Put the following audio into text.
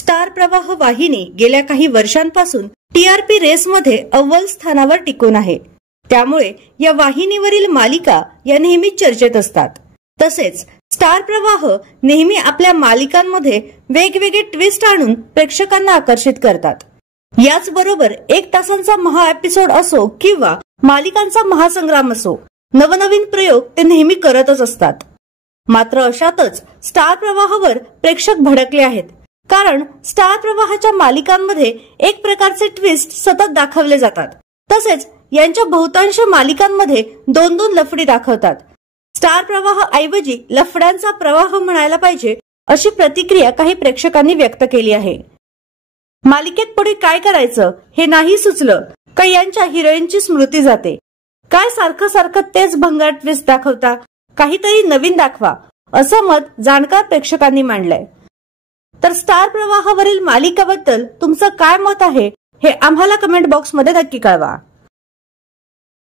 Star प्रवाह वाहिनी गेल्या काही वर्षांपासून टीआरपी रेसमध्ये अव्वल स्थानावर टिकून आहे. त्यामुळे या वाहिनीवरील मालिका या नेहमी चर्चेत असतात. तसेच स्टार प्रवाह नेहमी आपल्या मालिकांमध्ये वेगवेगळे ट्विस्ट आणून प्रेक्षकांना आकर्षित करतात. याचबरोबर 1 तासांचा महा एपिसोड असो किंवा मालिकांचा महासंग्राम असो, नवनवीन प्रयोग ते नेहमी करतच असतात. मात्र अशातच स्टार प्रवाहावर प्रेक्षक भडकले आहेत. कारण स्टार प्रवाहाच्या मालिकांमध्ये एक प्रकारचे ट्विस्ट सतत दाखवले जातात. तसेच यांच्या बहुतांश मालिकांमध्ये 2-2 लफडी दाखवतात. स्टार प्रवाह ऐवजी लफड्यांचा प्रवाह म्हणायला पाहिजे अशी प्रतिक्रिया काही प्रेक्षकांनी व्यक्त केली आहे. मालिकेत पुढे काय करायचं हे नाही सुचलं का यांच्या हिरोईनची स्मृती जाते. काय सारखं सारखं तेच भंगार ट्विस्ट दाखवता, काहीतरी नवीन दाखवा, असं मत जाणकार प्रेक्षकांनी मांडलंय. तर स्टार प्रवाहावरील मालिकाबद्दल तुमचं काय मत आहे हे आम्हाला कमेंट बॉक्समध्ये नक्की कळवा.